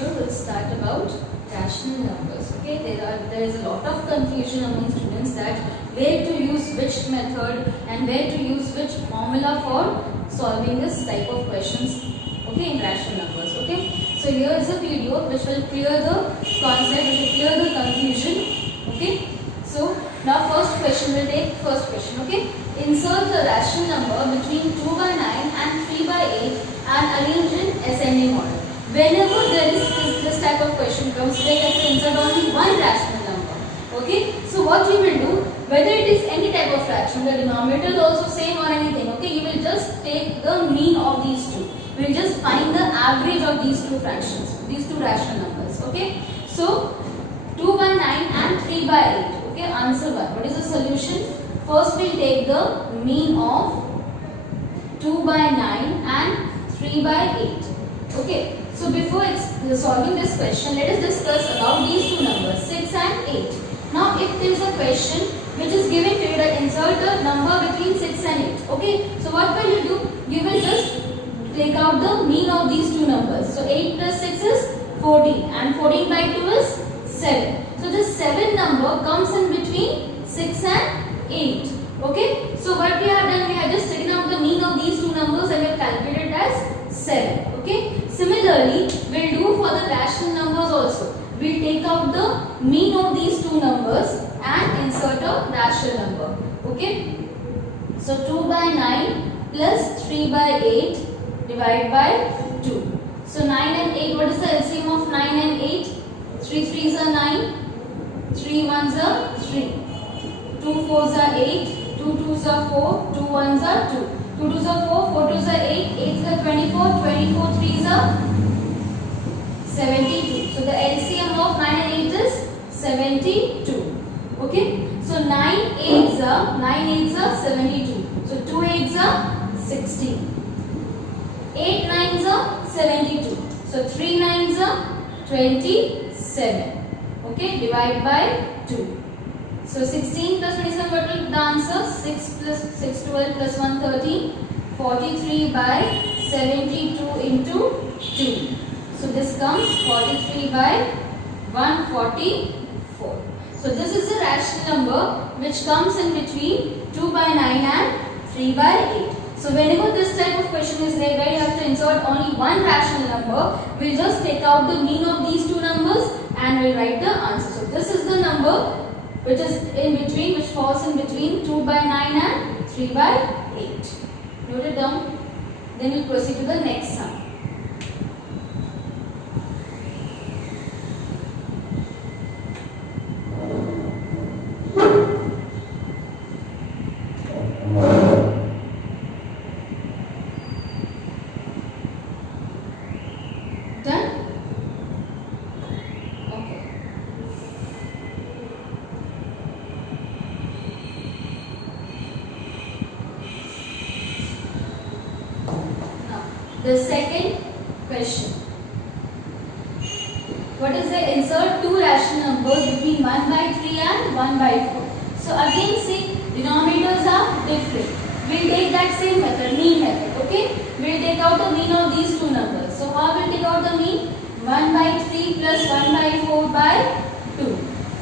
video will start about rational numbers. Okay, there is a lot of confusion among students that where to use which method and where to use which formula for solving this type of questions. Okay, in rational numbers. Okay, so here is a video which will clear the concept, which will clear the confusion. Okay, so now first question, we'll take first question. Okay, insert the rational number between 2 by 9 and 3 by 8 and arrange in ascending order. Whenever there is this type of question comes, they have to insert only one rational number. Okay, so what you will do, whether it is any type of fraction, the denominator is also same or anything. Okay, you will just take the mean of these two. We will just find the average of these two fractions, these two rational numbers. Okay, so 2 by 9 and 3 by 8. Okay, answer 1. What is the solution? First we will take the mean of 2 by 9 and 3 by 8. Okay, so before solving this question, let us discuss about these two numbers 6 and 8. Now if there is a question which is given to you that insert a number between 6 and 8. Okay, so what will you do? You will just take out the mean of these two numbers. So 8 plus 6 is 14 and 14 by 2 is 7. So this 7 number comes in between 6 and 8. Okay, so what we have done, we have just taken out the mean of these two numbers and we have calculated as 7. Okay, similarly we will do for the rational numbers also. We will take out the mean of these two numbers and insert a rational number. Okay, so 2 by 9 plus 3 by 8 divided by 2. So 9 and 8, what is the LCM of 9 and 8? 3 3s are 9, 3 1s are 3, 2 4s are 8, 2 2s are 4, 2 1s are 2, 2 2s are 4, 4 2s are 8, 8s are 24, 24 3s are 72. So the LCM of 9 and 8 is 72. Okay, so 9 8s are 72. So 2 8s are 16. 8 9s are 72. So 3 9s are 27. Okay, divide by 2. So 16 plus 27, what will be the answer? 6 plus 6 12 plus 1 13. 43 by 72 into 2. So this comes 43 by 144. So this is a rational number which comes in between 2 by 9 and 3 by 8. So whenever this type of question is there where you have to insert only one rational number, we will just take out the mean of these two numbers and we will write the answer. So this is the number which is in between, which falls in between 2 by 9 and 3 by 8. Note it down. Then we will proceed to the next sum. The second question. What is the insert two rational numbers between 1 by 3 and 1 by 4. So again see, denominators are different. We will take that same method, mean method. Okay, we will take out the mean of these two numbers. So how will we take out the mean? 1 by 3 plus 1 by 4 by 2.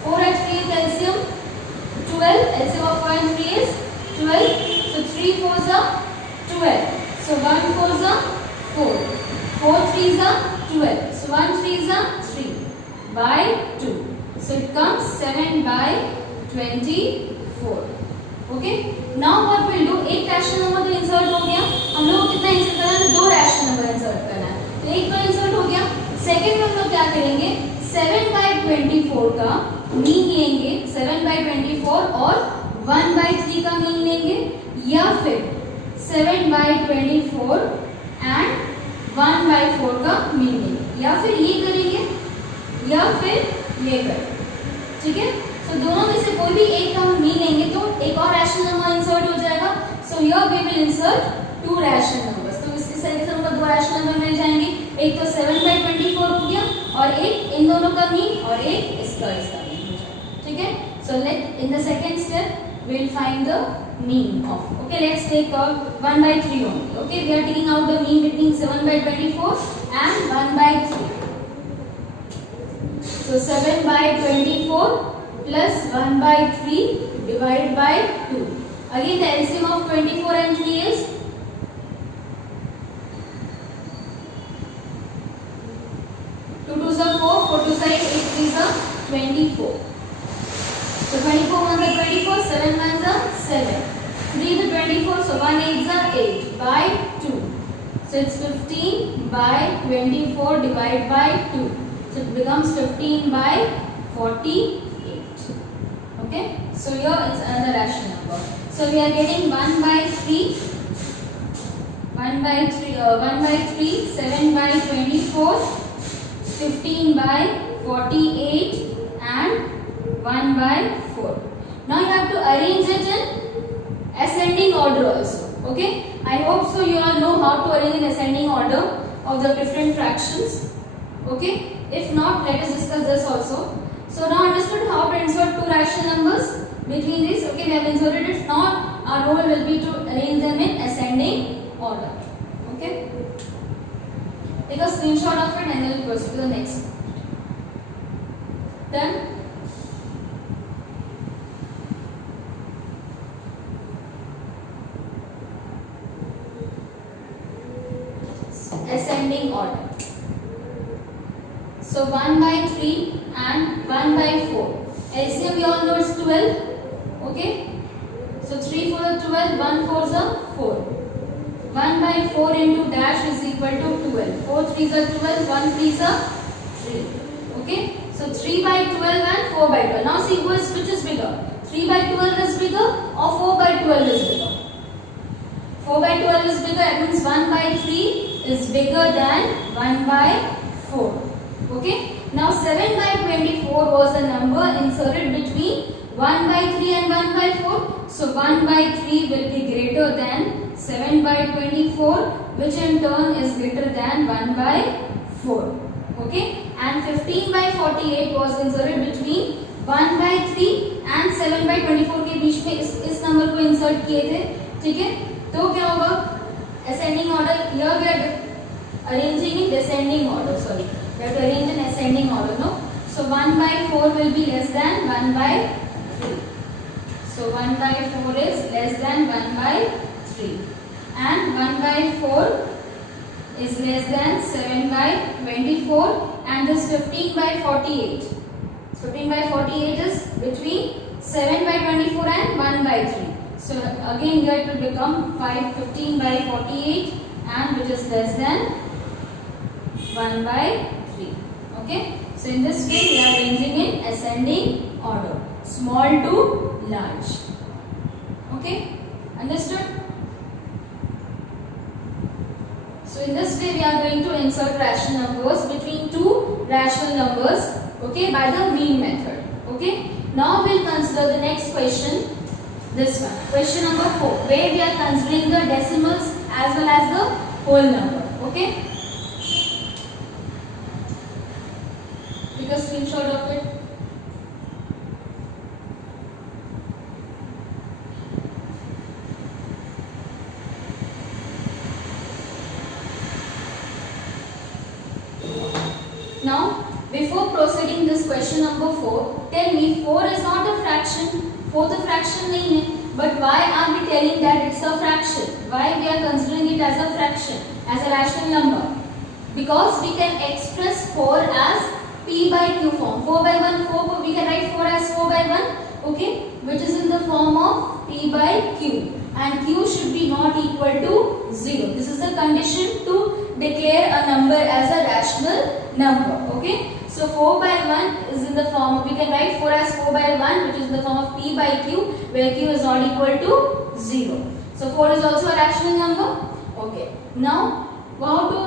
4 and 3 is LCM 12. LCM of 4 and 3 is 12. So 3 4s are 12. So 1 4s are 4. 4 3s are 12. So 1 3s are 3 by 2. So it comes 7 by 24. Okay. Now what we'll do, एक rational number तो insert हो गया. हम लोग को कितना insert करना है? 2 rational number insert करना है. तो एक तो insert हो गया. Second में हम लोग क्या करेंगे? 7 by 24 का mean लेंगे. 7 by 24 और 1 by 3 का mean लेंगे. या फिर 7 by 24 and 1 by 4 का मीन लेंगे. या फिर ये करेंगे या फिर ये करेंगे. ठीक है, तो दोनों में से कोई भी एक का हम मीन लेंगे तो एक और रैशनल नंबर इंसर्ट हो जाएगा. So here we will insert two rational numbers. तो इसके साथ हमको दो रैशनल नंबर मिल जाएंगे. एक तो 7 by 24 हो गया और एक इन दोनों का मीन और एक इसका मीन हो जाएगा. ठीक है, so let in the second step we will find the mean of. Okay, let's take 1 by 3 only. Okay, we are taking out the mean between 7 by 24 and 1 by 3. So 7 by 24 plus 1 by 3 divided by 2. Again the LCM of 24 and 3 is 2 2s are 4, 4 2s are 8, 8 3s are 24. So 24 1s are 24, 7 1s are 7. 3 to 24, so 1 8s are 8 by 2. So it's 15 by 24 divided by 2. So it becomes 15 by 48. Okay. So here it's another rational number. So we are getting 1 by 3, 1 by 3, 7 by 24, 15 by 48 and 1 by 4. Now you have to arrange it in ascending order also. Okay. I hope so you all know how to arrange in ascending order of the different fractions. Okay. If not, let us discuss this also. So now understood how to insert two rational numbers between these. Okay, we have inserted it. Now our role will be to arrange them in ascending order. Okay. Take a screenshot of it and then we'll proceed to the next. Done. Ascending order. So 1 by 3 and 1 by 4. LCM we all know is 12. Okay. So 3 4 are 12, 1 4 is 4. 1 by 4 into dash is equal to 12. 4 3s are 12, 1 3 is 3. Okay. So 3 by 12 and 4 by 12. Now see which is bigger. 3 by 12 is bigger or 4 by 12 is bigger? 4 by 12 is bigger. That means 1 by 3 is bigger than 1 by 4. Okay. Now 7 by 24 was a number inserted between 1 by 3 and 1 by 4. So 1 by 3 will be greater than 7 by 24, which in turn is greater than 1 by 4. Okay. And 15 by 48 was inserted between 1 by 3 and 7 by 24 के बीच में इस number को insert किए थे. ठीक है. तो क्या होगा? Ascending order. Here we are arranging in descending order. Sorry. We have to arrange in ascending order, no? So 1 by 4 will be less than 1 by 3. So 1 by 4 is less than 1 by 3. And 1 by 4 is less than 7 by 24. And this 15 by 48. 15 by 48 is between 7 by 24 and 1 by 3. So again here it will become 15 by 48 and which is less than 1 by 3. Okay. So in this way we are arranging in ascending order. Small to large. Okay. Understood? So in this way we are going to insert rational numbers between two rational numbers. Okay. By the mean method. Okay. Now we will consider the next question. This one. Question number 4. Where we are considering the decimals as well as the whole number. Okay. Take a screenshot of it. Now, before proceeding this question number 4, tell me 4 is not a fraction. 4 तो fraction नहीं है. But why are we telling that it's a fraction? Why we are considering it as a fraction, as a rational number? Because we can express 4 as p by q form. 4 by 1, 4, we can write 4 as 4 by 1, okay, which is in the form of p by q. And q should be not equal to 0. This is the condition to declare a number as a rational number, okay. So 4 by 1 is in the form, we can write 4 as 4 by 1, which is in the form of p by q, where q is not equal to 0. So 4 is also a rational number, okay. Now, how to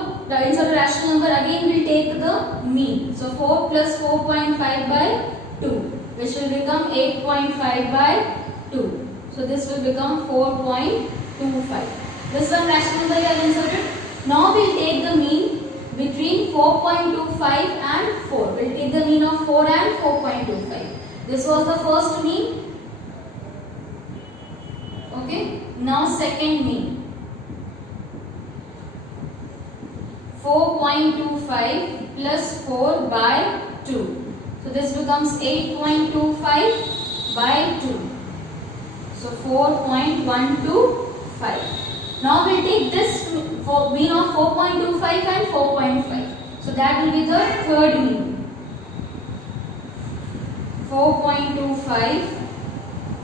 insert a rational number? Again, we will take the mean. So 4 plus 4.5 by 2, which will become 8.5 by 2. So this will become 4.25. This one rational number we have inserted. Now we will take the mean between 4.25 and 4. We will take the mean of 4 and 4.25. This was the first mean. Okay. Now second mean. 4.25 plus 4 by 2. So this becomes 8.25 by 2. So 4.125. Now we'll take this mean of 4.25 and 4.5. So that will be the third mean. 4.25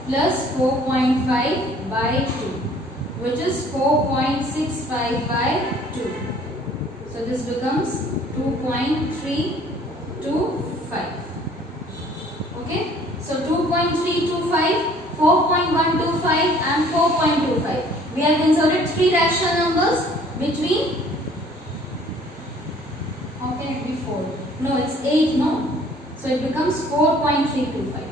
plus 4.5 by 2, which is 4.65 by 2. So this becomes 2.325. Okay. So 2.325, 4.125 and 4.25. We have inserted three rational numbers between. How can it be 4? No, it's 8, no? So it becomes 4.325.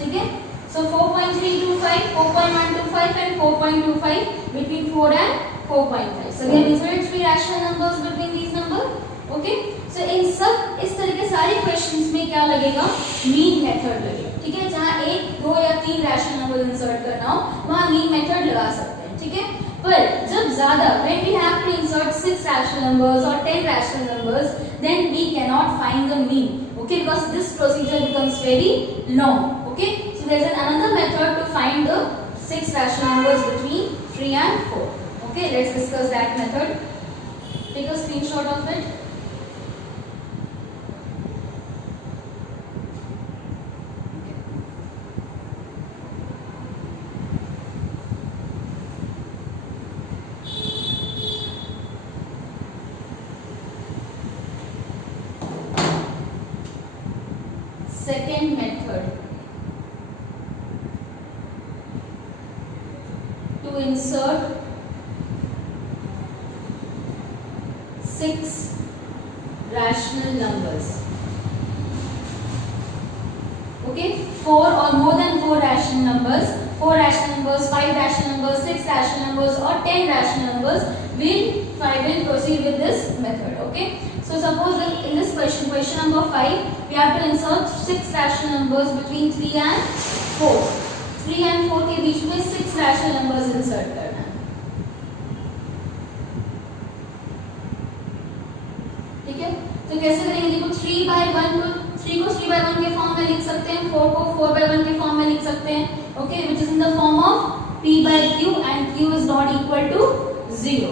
Okay? So 4.325, 4.125 and 4.25 between 4 and 4.5. So we have inserted three rational numbers between these numbers. Okay? So in सब इस तरह के सारे questions में क्या लगेगा? Mean method लगेगा. ठीक है? जहाँ 1, 2 या 3 rational numbers insert करना हो, वहाँ mean method लगा सकते हैं. ठीक है? पर जब ज़्यादा, when we have to insert 6 rational numbers or 10 rational numbers, then we cannot find the mean. Okay? Because this procedure becomes very long. Okay? So there is another method to find the 6 rational numbers between 3 and 4. Okay? Let's discuss that method. Take a screenshot of it. Second method, to insert 6 rational numbers. Okay, 4 or more than 4 rational numbers, 4 rational numbers, 5 rational numbers, 6 rational numbers or 10 rational numbers, we'll proceed with this method. Okay, so suppose in this question number 5, we have to insert 6 rational numbers between 3 and 4. 3 and 4 के बीच में 6 rational numbers insert करना है. ठीक है? तो कैसे करेंगे? देखो 3 by 1 को 3 को 3 by 1 के फॉर्म में लिख सकते हैं, 4 को 4 by 1 के फॉर्म में लिख सकते हैं. Okay, which is in the form of p by q and q is not equal to 0.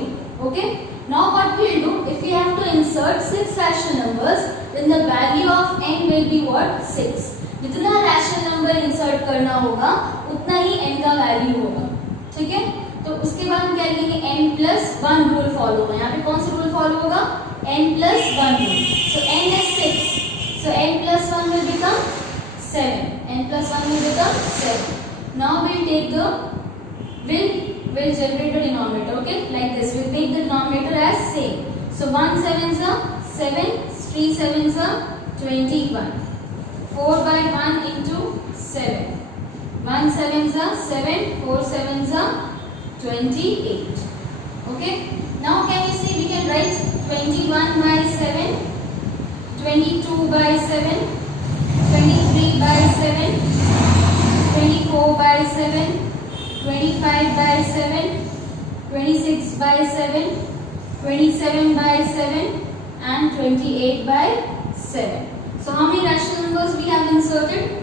Okay. Now what we will do, if we have to insert 6 rational numbers, then the value of n will be what? 6. जितना rational number insert करना होगा उतना ही n का value होगा. ठीक है? तो उसके बाद हम क्या लिखेंगे? n plus 1 rule follow होगा. यहाँ पे कौन सा rule follow होगा? n plus 1 rule. So n is 6. So n plus 1 will become 7. n plus 1 will become 7. Now we'll take the will generate the denominator. Okay, like this. We'll make the denominator as same. So 1 7s are 7, 3 7s are 21. 4 by 1 into 7. 1 7s are 7, 4 7s are 28. Okay. Now can we see we can write 21 by 7, 22 by 7, 23 by 7, 24 by 7, 25 by 7, 26 by 7, 27 by 7 and 28 by 7. So how many rational numbers we have inserted?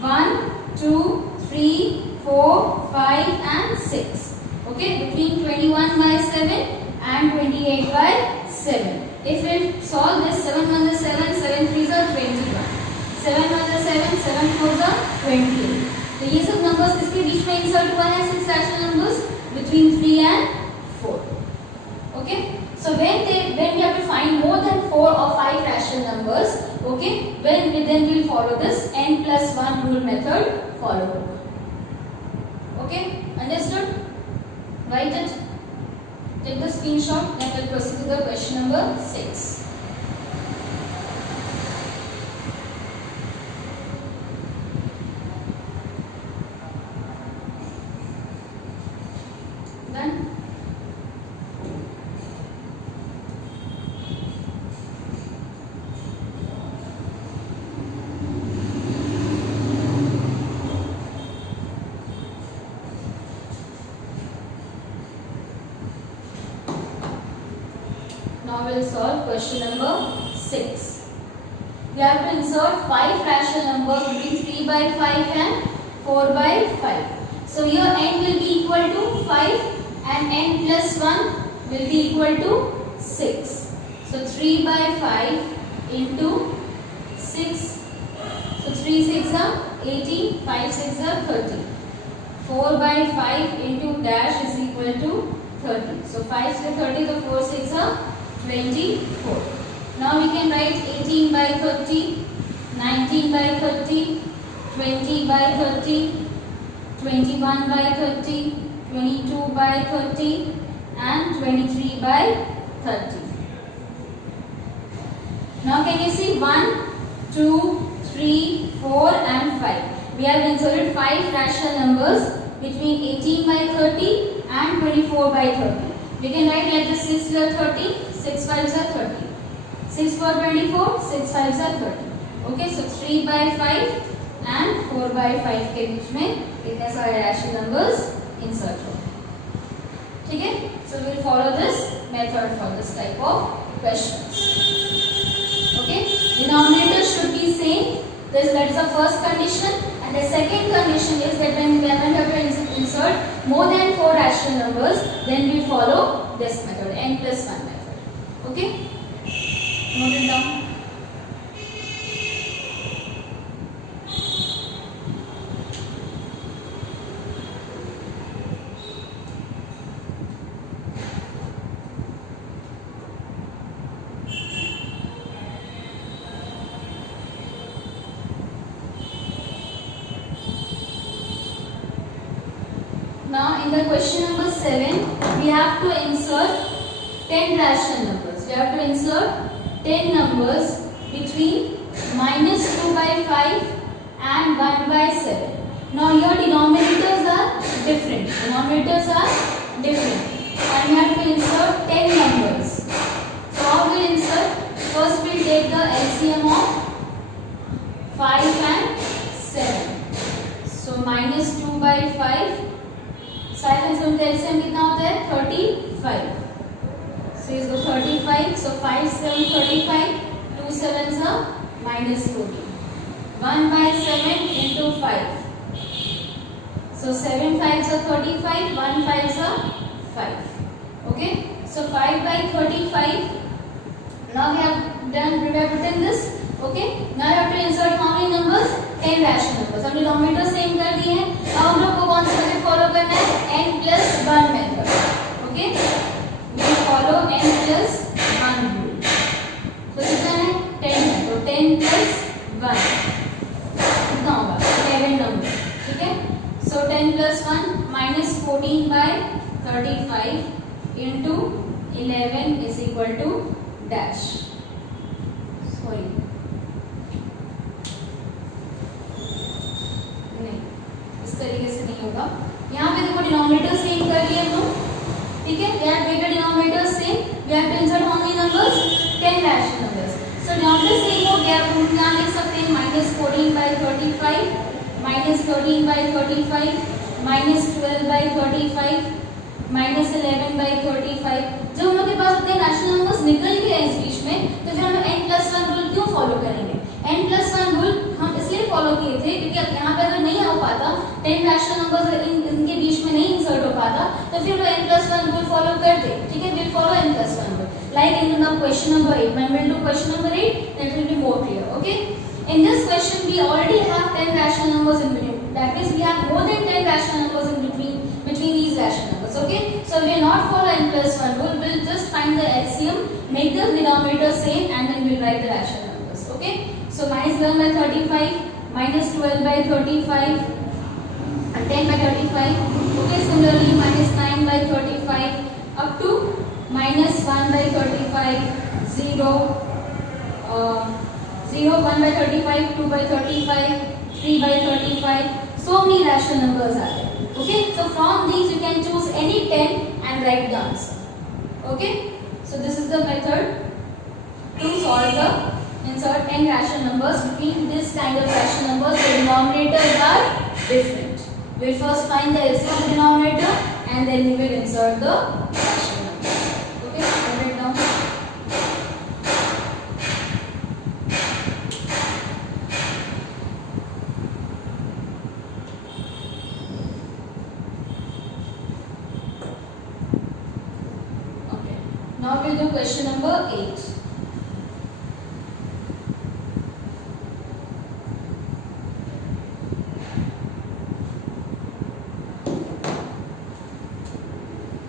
1, 2, 3, 4, 5 and 6. Okay, between 21 by 7 and 28 by 7. If we solve this, 7 1 is 7, 7 3 are 21. 7 1 is 7, 7 4 are 28. तो ये सब numbers इसके बीच में insert हुआ है 6 rational numbers between 3 and 4. Okay. So when we have to find more than 4 or 5 rational numbers, okay, then we'll follow this n plus 1 rule method follow. Okay, understood? Write it. Take the screenshot and we'll proceed to the question number 6. Done. Now we'll solve question number 6. we have to insert 5 rational numbers between 3 by 5 and 4 by 5. So here n will be equal to 5 and n plus 1 will be equal to 6. So 3 by 5 into 6. So 3 6 are 18, 5 6 are 30. 4 by 5 into dash is equal to 30. So 5 to 30, the 4 6 are 24. Now we can write 18 by 30, 19 by 30, 20 by 30, 21 by 30, 22 by 30 and 23 by 30. Now can you see 1, 2, 3, 4 and 5. We have inserted 5 rational numbers between 18 by 30 and 24 by 30. We can write like this: 6 to 30, 6 5s are 30. 6 for 24, 6 5s are 30. Okay, so 3 by 5 and 4 by 5 के बीच में इतने सारे rational numbers insert हो. ठीक है? So we will follow this method for this type of questions. Okay, denominator should be same. That is the first condition, and the second condition is that when we have to insert more than 4 rational numbers, then we follow this method, n plus 1 method. Okay, note it down. Now in the question number 7, we have to insert 10 rational numbers. We have to insert 10 numbers between minus 2 by 5 and 1 by 7. Now here denominators are different. Denominators are different. And we have to insert 10 numbers. So how we will insert? First we will take the LCM of 5 and 7. So minus 2 by 5. 5 and 7 का LCM कितना होता है? 35. So is go 35. So 5 7 35. 2 7s are minus 14. 1 by 7 into 5. So 7 5s are 35. 1 5s are 5. Okay. So 5 by 35. Now we have written this. Okay. Now you have to insert how many numbers? 10 rational numbers. हम denominator same कर दिए हैं. अब हम लोग को कौन सा मेथड फॉलो करना है? n plus 1 method. Okay, we follow n plus 1 rule. तो कितना है? 10 है. तो 10 plus 1 कितना होगा? 11 नंबर. ठीक है. So 10 plus 1 minus 14 by 35 into 11 is equal to dash. Sorry. तरीके से नहीं होगा. यहाँ पे देखो डिनोमिनेटर सेम कर लिए हम लोग. ठीक है. We have made the denominator same. We have to insert how many numbers? 10 rational numbers. So denominator same हो गया. हम यहाँ लिख सकते हैं minus 14 by 35, minus 13 by 35, minus 12 by 35, minus 11 by 35. जब हम लोग के पास इतने rational numbers निकल गए इस बीच में, तो फिर हम n plus 1 रूल क्यों फॉलो करेंगे? n plus 1 रूल हम इसलिए फॉलो किए थे क्योंकि यहाँ पे अगर नहीं हो पाता, 10 रैशनल नंबर्स इनके बीच में नहीं इंसर्ट हो पाता, तो फिर वो n plus 1 रूल फॉलो कर दे. ठीक है. Will follow n plus 1 rule like in the question number 8. When we will do question number 8, that will be more clear. Okay. In this question we already have 10 rational numbers in between. That means we have more than 10 rational numbers in between these rational numbers. Okay. So we will not follow n plus 1 rule. We will just find the LCM, make the denominator same, and then we will write the rational numbers. Okay. So minus 11 by 35, minus 12 by 35, and 10 by 35. Okay. Similarly minus 9 by 35 up to minus 1 by 35, 0, 0, 1 by 35, 2 by 35, 3 by 35. So many rational numbers are there. Okay. So from these you can choose any 10 and write the answer. Okay. So this is the method to solve the insert 10 rational numbers between this kind of rational numbers. The denominators are different. We will first find the LCM of the denominator and then we will insert the rational numbers. Okay, write it down. Now we'll do question number 8.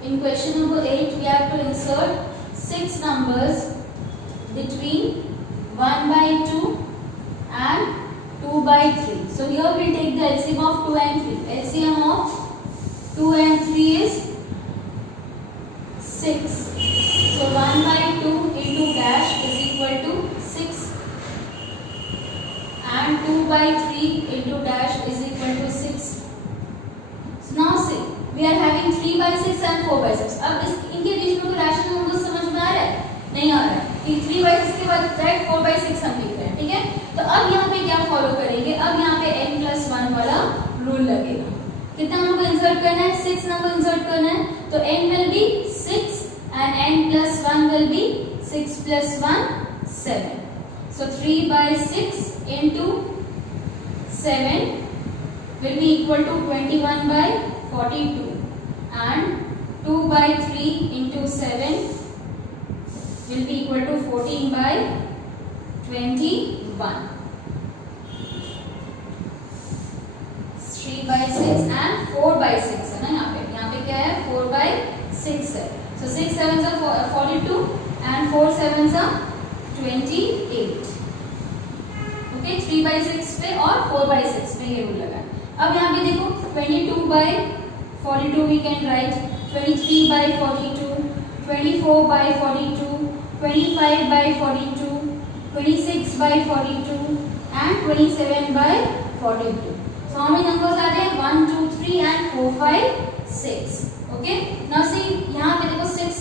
In question number 8, we have to insert 6 numbers between 1 by 2 and 2 by 3. So here we will take the LCM of 2 and 3. LCM of 2 and 3 is 6. So 1 by 2 into dash is equal to 6 and 2 by 3 into dash is equal to 6. So now see, we are having 3 by 6 and 4 by 6. अब इनके बीच में कोई rational number समझ में आ रहा है? नहीं आ रहा है। कि 3 by 6 के बाद डायरेक्ट 4 by 6 हम लिख रहे हैं, ठीक है? तो अब यहाँ पे क्या फॉलो करेंगे? अब यहाँ पे n+1 वाला रूल लगेगा। कितना नंबर इंसर्ट करना है? 6 नंबर इंसर्ट करना है। तो n will be 6 and n+1 will be 6 plus 1 7. So 3 by 6 into 7 will be equal to 21 by 42 and 2 by 3 into 7 will be equal to 14 by 21. 3 by 6 and 4 by 6 है ना यहाँ पे क्या है 4 by 6 है. So 6 sevens are 42 and 4 sevens are 28. Okay, 3 by 6 पे और 4 by 6 पे ये रूल लगा है. अब यहाँ पे देखो 22 by 42 we can write, 23 by 42, 24 by 42, 25 by 42, 26 by 42 and 27 by 42. So how many numbers are there? 1, 2, 3 and 4, 5, 6. Okay. Now see यहाँ पे देखो 6,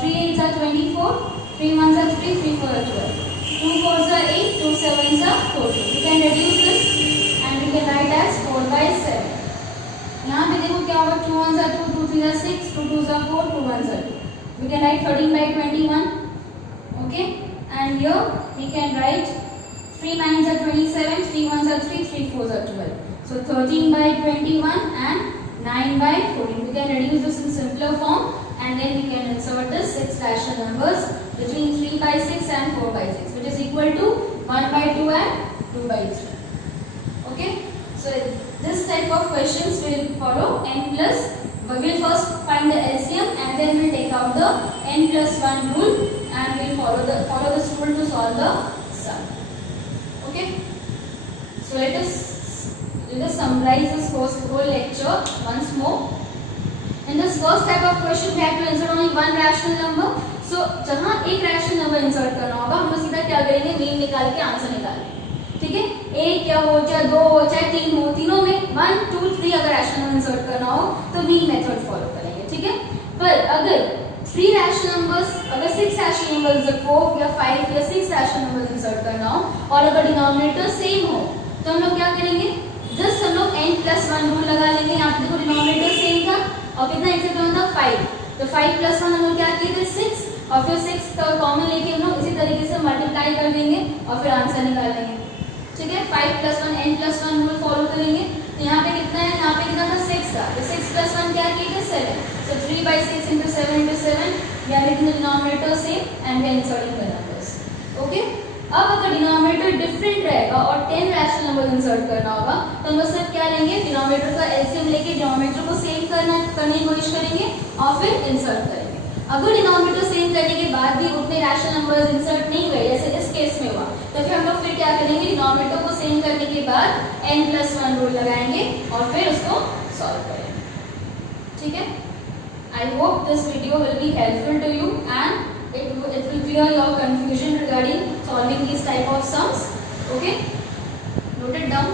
3 8s are 24, 3 1s are 3, 3 4 are 12, 2 4s are 8, 2 7s are 14. We can reduce this and we can write as 4 by 7. यहाँ पे देखो क्या होगा 2 1s are 2, 2 3s are 6, 2 2s are 4, 2 1s are 2. We can write 13 by 21. Okay. And here we can write 3 9s are 27, 3 1s are 3, 3 4s are 12. So 13 by 21 and 9 by 14. We can reduce this in simpler form and then we can insert the 6 rational numbers between 3 by 6 and 4 by 6, which is equal to 1 by 2 and 2 by 3. Okay. So this type of questions will follow n plus. We will first find the LCM and then we will take out the n+1 rule and we will follow this rule to solve the sum. Okay. So let us summarize this whole lecture once more. In this first type of question we have to insert only one rational number. So जहाँ एक rational number insert करना होगा हम लोग सीधा क्या करेंगे, mean निकाल के आंसर निकालेंगे. ठीक है, एक या हो चाहे दो हो चाहे तीन हो, तीनों में 1 2 3 अगर रैशनल नंबर इंसर्ट करना हो तो मीन मेथड फॉलो करेंगे. ठीक है, पर अगर 3 रैशनल नंबर्स, अगर 6 रैशनल नंबर्स 4 या 5 या 6 रैशनल नंबर्स इंसर्ट करना हो और अगर डिनोमिनेटर सेम हो तो हम लोग क्या करेंगे, जस्ट हम लोग n+1 रूल लगा लेंगे. यहाँ पे देखो डिनोमिनेटर सेम था और कितना एक्सेप्ट होना था 5, तो 5+1 हम लोग क्या किए थे 6 और फिर 6 का कॉमन लेके हम लोग इसी तरीके से मल्टीप्लाई कर देंगे और फिर आंसर निकाल लेंगे. ठीक है, 5+1 n+1 रूल फॉलो करेंगे. तो यहाँ पे कितना है, यहाँ पे कितना था 6 था, तो 6+1 क्या किए थे 7. So 3 by 6 into 7 into 7 we are making the denominator same and we are inserting the numbers. Okay. अब अगर डिनोमिनेटर डिफरेंट रहेगा और 10 रैशनल नंबर इंसर्ट करना होगा तो हम लोग सिर्फ क्या लेंगे, डिनोमिनेटर का एलसीएम लेके डिनोमिनेटर को सेम करने की कोशिश करेंगे और फिर इंसर्ट करेंगे. अगर डिनोमिनेटर सेम करने के बाद भी उतने रैशनल नंबर्स इंसर्ट नहीं हुए जैसे इस केस में हुआ तो फिर हम लोग फिर क्या करेंगे, डिनोमिनेटर को सेम करने के बाद n+1 रूल लगाएंगे और फिर उसको सॉल्व करेंगे. ठीक है, I hope this video will be helpful to you and it will clear your confusion regarding solving these type of sums. Okay, note it down.